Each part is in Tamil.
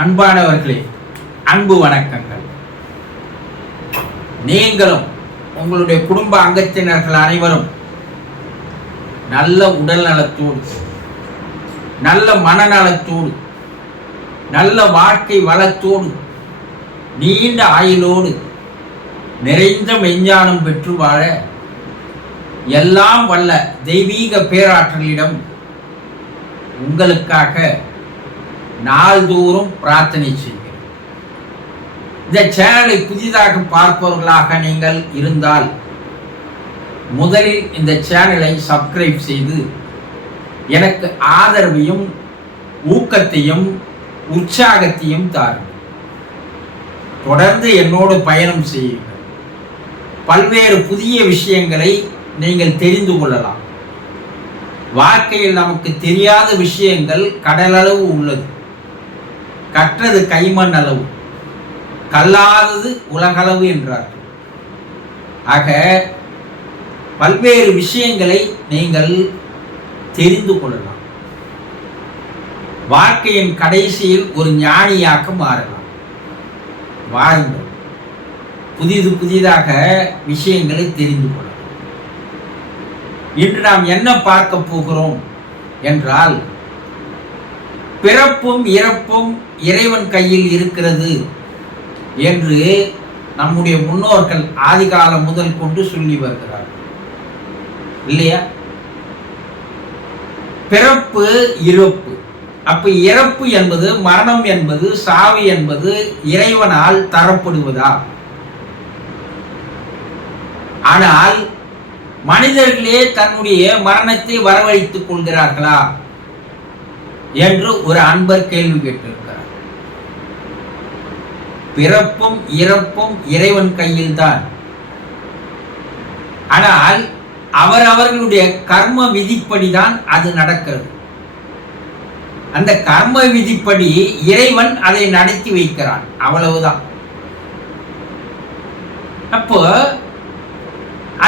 அன்பானவர்களே, அன்பு வணக்கங்கள். நீங்களும் உங்களுடைய குடும்ப அங்கத்தினர்கள் அனைவரும் நல்ல உடல் நலத்தோடு, நல்ல மனநலத்தோடு, நல்ல வாழ்க்கை வளத்தோடு, நீண்ட ஆயுளோடு, நிறைந்த மெஞ்ஞானம் பெற்று வாழ எல்லாம் வல்ல தெய்வீக பேராற்றலிடம் உங்களுக்காக நாள்தோறும் பிரார்த்தனை செய்கிறேன். இந்த சேனலை புதிதாக பார்ப்பவர்களாக நீங்கள் இருந்தால் முதலில் இந்த சேனலை சப்ஸ்கிரைப் செய்து எனக்கு ஆதரவையும் ஊக்கத்தையும் உற்சாகத்தையும் தாருங்கள். தொடர்ந்து என்னோடு பயணம் செய்யுங்கள். பல்வேறு புதிய விஷயங்களை நீங்கள் தெரிந்து கொள்ளலாம். வாழ்க்கையில் நமக்கு தெரியாத விஷயங்கள் கடலளவு உள்ளது. கற்றது கைமண் அளவு, கல்லாதது உலகளவு என்றார்கள். ஆக பல்வேறு விஷயங்களை நீங்கள் தெரிந்து கொள்ளலாம். வாழ்க்கையின் கடைசியில் ஒரு ஞானியாக மாறலாம். வாருங்கள், புதிதாக விஷயங்களை தெரிந்து கொள்ளலாம். இன்று நாம் என்ன பார்க்க போகிறோம் என்றால், பிறப்பும் இறப்பும் இறைவன் கையில் இருக்கிறது என்று நம்முடைய முன்னோர்கள் ஆதிகாலம் முதல் கொண்டு சொல்லி வருகிறார்கள் இல்லையா? பிறப்பு இறப்பு, அப்ப இறப்பு என்பது, மரணம் என்பது, சாவு என்பது இறைவனால் தரப்படுவதா? ஆனால் மனிதர்களே தன்னுடைய மரணத்தை வரவழைத்துக் கொள்கிறார்களா என்று ஒரு அன்பர் கேள்வி கேட்டிருக்கிறார். பிறப்பும் இறப்பும் இறைவன் கையில் தான். ஆனால் அவர்களுடைய கர்ம விதிப்படிதான் அது நடக்கிறது. அந்த கர்ம விதிப்படி இறைவன் அதை நடத்தி வைக்கிறான், அவ்வளவுதான். அப்போ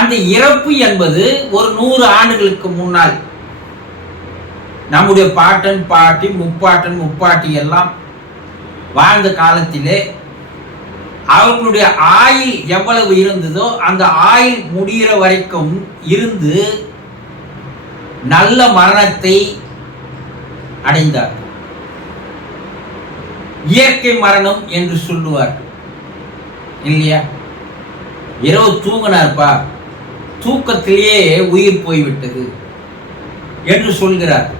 அந்த இறப்பு என்பது ஒரு 100 ஆண்டுகளுக்கு முன்னால் நம்முடைய பாட்டன் பாட்டி முப்பாட்டி எல்லாம் வாழ்ந்த காலத்திலே அவர்களுடைய ஆயுள் எவ்வளவு இருந்ததோ அந்த ஆயுள் முடிகிற வரைக்கும் இருந்து நல்ல மரணத்தை அடைந்தார். இயற்கை மரணம் என்று சொல்லுவார் இல்லையா? இரவு தூங்கினார்ப்பா, தூக்கத்திலேயே உயிர் போய்விட்டது என்று சொல்கிறார்.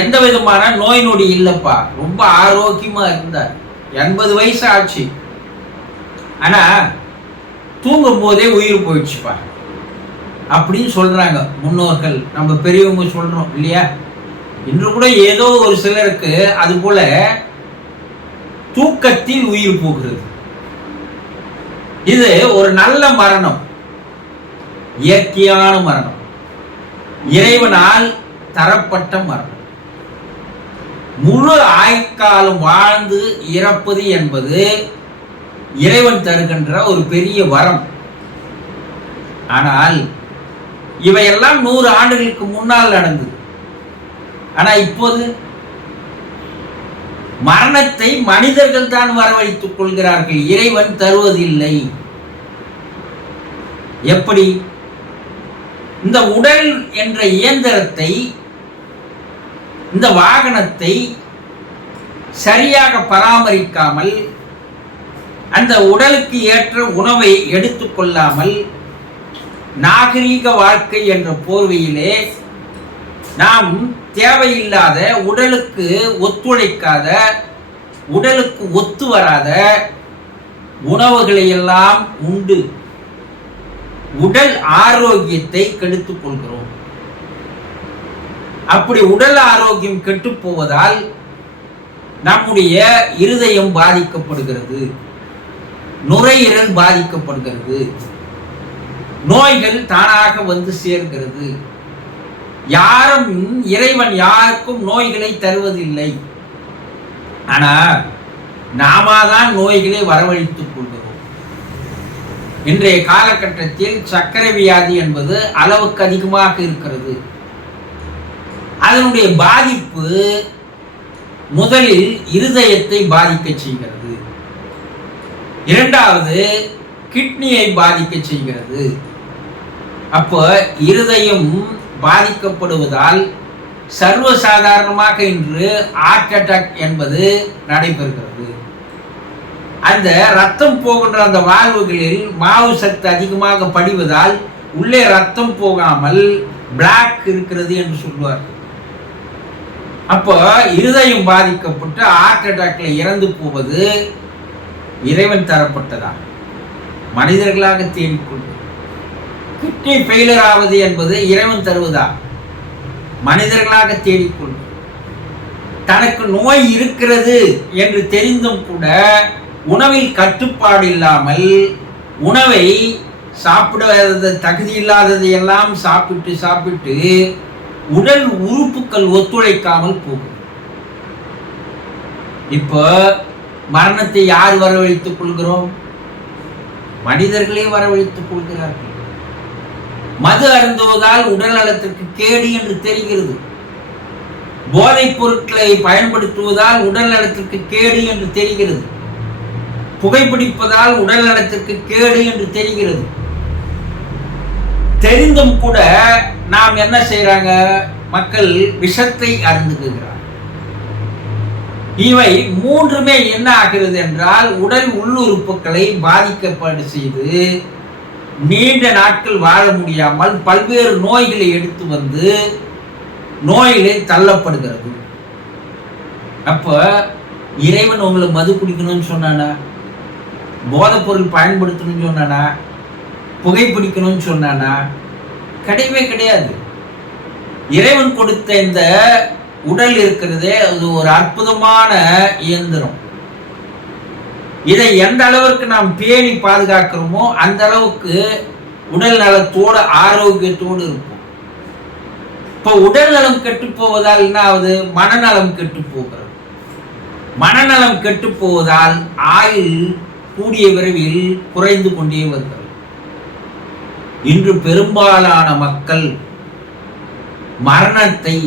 எந்த விதமான நோய் நொடி இல்லப்பா, ரொம்ப ஆரோக்கியமா இருந்தார், 80 வயசு ஆச்சு, ஆனா தூங்கும் போதே உயிர் போயிடுச்சுப்பா அப்படின்னு சொல்றாங்க முன்னோர்கள். நம்ம பெரியவங்க சொல்றோம் இல்லையா? இன்று கூட ஏதோ ஒரு சிலருக்கு அது போல தூக்கத்தில் உயிர் போகிறது. இது ஒரு நல்ல மரணம், இயற்கையான மரணம், இறைவனால் தரப்பட்ட மரணம். முழு ஆயுட்காலம் வாழ்ந்து இறப்பது என்பது இறைவன் தருகின்ற ஒரு பெரிய வரம். ஆனால் இவையெல்லாம் 100 ஆண்டுகளுக்கு முன்னால் நடந்தது. ஆனா இப்போது மரணத்தை மனிதர்கள் தான் வரவழைத்துக் கொள்கிறார்கள், இறைவன் தருவதில்லை. எப்படி? இந்த உடல் என்ற இயந்திரத்தை, இந்த வாகனத்தை சரியாக பராமரிக்காமல், அந்த உடலுக்கு ஏற்ற உணவை எடுத்துக்கொள்ளாமல், நாகரீக வாழ்க்கை என்ற போர்வையிலே நாம் தேவையில்லாத, உடலுக்கு ஒத்துழைக்காத, உடலுக்கு ஒத்து வராத உணவுகளை எல்லாம் உண்டு உடல் ஆரோக்கியத்தை கெடுத்துக் கொள்கிறோம். அப்படி உடல் ஆரோக்கியம் கெட்டு போவதால் நம்முடைய இருதயம் பாதிக்கப்படுகிறது, நுரையீரல் பாதிக்கப்படுகிறது, நோய்கள் தானாக வந்து சேர்கிறது. யாரும், இறைவன் யாருக்கும் நோய்களை தருவதில்லை. ஆனா நாம தான் நோய்களை வரவழைத்துக் கொள்கிறோம். இன்றைய காலகட்டத்தில் சர்க்கரை வியாதி என்பது அளவுக்கு அதிகமாக இருக்கிறது. அதனுடைய பாதிப்பு முதலில் இருதயத்தை பாதிக்க செய்கிறது, இரண்டாவது கிட்னியை பாதிக்க செய்கிறது. அப்போ இருதயம் பாதிக்கப்படுவதால் சர்வசாதாரணமாக இன்று ஹார்ட் அட்டாக் என்பது நடைபெறுகிறது. அந்த ரத்தம் போகின்ற அந்த வால்வுகளில் மாவு சத்து அதிகமாக படிவதால் உள்ளே ரத்தம் போகாமல் பிளாக் இருக்கிறது என்று சொல்வார்கள். அப்போ இருதயம் பாதிக்கப்பட்டு ஹார்ட் அட்டாக்ல இறந்து போவது இறைவன் தரப்பட்டதா? மனிதர்களாக தேடிக்கொண்டு கிட்னி ஃபெயிலியர் ஆவது என்பது இறைவன் தருவதா? மனிதர்களாக தேடிக்கொண்டு தனக்கு நோய் இருக்கிறது என்று தெரிந்தும் கூட உணவில் கட்டுப்பாடு இல்லாமல் உணவை சாப்பிட தகுதி இல்லாததை எல்லாம் சாப்பிட்டு உடல் உறுப்புகள் ஒத்துழைக்காமல் போகும். இப்போ மரணத்தை யார் வரவழைத்துக் கொள்கிறோம்? மனிதர்களே வரவழைத்துக் கொள்கிறார்கள். மது அருந்துவதால் உடல் நலத்திற்கு கேடு என்று தெரிகிறது. போதைப் பொருட்களை பயன்படுத்துவதால் உடல் நலத்திற்கு கேடு என்று தெரிகிறது. புகைப்பிடிப்பதால் உடல் நலத்திற்கு கேடு என்று தெரிகிறது. தெரிந்தும் கூட நாம் என்ன செய்யறாங்க? மக்கள் விஷத்தை அருந்துகிறார். இவை மூன்றுமே என்ன ஆகிறது என்றால் உடல் உள்ளுறுப்புகளை பாதிக்கப்படு செய்து நீண்ட நாட்கள் வாழ முடியாமல் பல்வேறு நோய்களை எடுத்து வந்து நோயிலே தள்ளப்படுகிறது. அப்ப இறைவன் உங்களை மது குடிக்கணும்னு சொன்னானா? போதைப் பொருள் பயன்படுத்தணும்னு சொன்னானா? புகைப்பிடிக்கணும்னு சொன்னானா? கிடையவே கிடையாது. இறைவன் கொடுத்த இந்த உடல் இருக்கிறதே அது ஒரு அற்புதமான இயந்திரம். இதை எந்த அளவுக்கு நாம் பேணி பாதுகாக்கிறோமோ அந்த அளவுக்கு உடல் நலத்தோடு ஆரோக்கியத்தோடு இருப்போம். இப்போ உடல் நலம் கெட்டு போவதால் என்ன ஆகுது? மனநலம் கெட்டு போகிறது. மனநலம் கெட்டு போவதால் ஆயுள் கூடிய விரைவில் குறைந்து கொண்டே வருகிறது. இன்று பெரும்பாலான மக்கள் மரணத்தை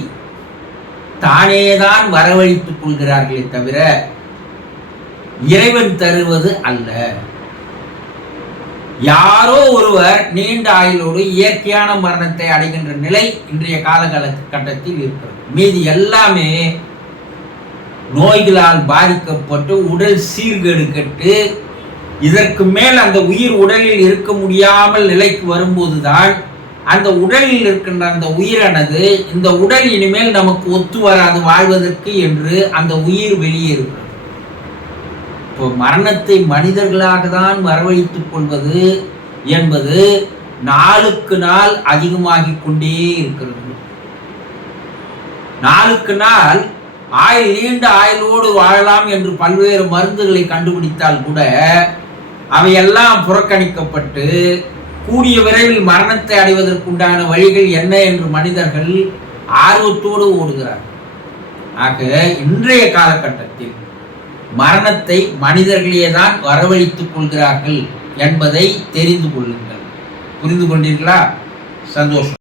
தானேதான் வரவழைத்துக் கொள்கிறார்களே தவிர இறைவன் தருவது அல்ல. யாரோ ஒருவர் நீண்ட ஆயுளோடு இயற்கையான மரணத்தை அடைகின்ற நிலை இன்றைய காலகட்டத்தில் இருக்கிறது. மீதி எல்லாமே நோய்களால் பாதிக்கப்பட்டு உடல் சீர்கேடு கெட்டு இதற்கு மேல் அந்த உயிர் உடலில் இருக்க முடியாமல் நிலைக்கு வரும்போதுதான் அந்த உடலில் இருக்கின்ற அந்த உயிரானது இந்த உடல் இனிமேல் நமக்கு ஒத்து வராது வாழ்வதற்கு என்று அந்த உயிர் வெளியேறுகிறது. இப்போ மரணத்தை மனிதர்களாக தான் வரவழைத்துக் கொள்வது என்பது நாளுக்கு நாள் அதிகமாகிக் கொண்டே இருக்கிறது. நாளுக்கு நாள் நீண்ட ஆயுளோடு வாழலாம் என்று பல்வேறு மருந்துகளை கண்டுபிடித்தால் கூட அவையெல்லாம் புறக்கணிக்கப்பட்டு கூடிய விரைவில் மரணத்தை அடைவதற்குண்டான வழிகள் என்ன என்று மனிதர்கள் ஆர்வத்தோடு ஓடுகிறார்கள். ஆக இன்றைய காலகட்டத்தில் மரணத்தை மனிதர்களே தான் வரவழைத்துக் கொள்கிறார்கள் என்பதை தெரிந்து கொள்ளுங்கள். புரிந்து கொண்டீர்களா? சந்தோஷம்.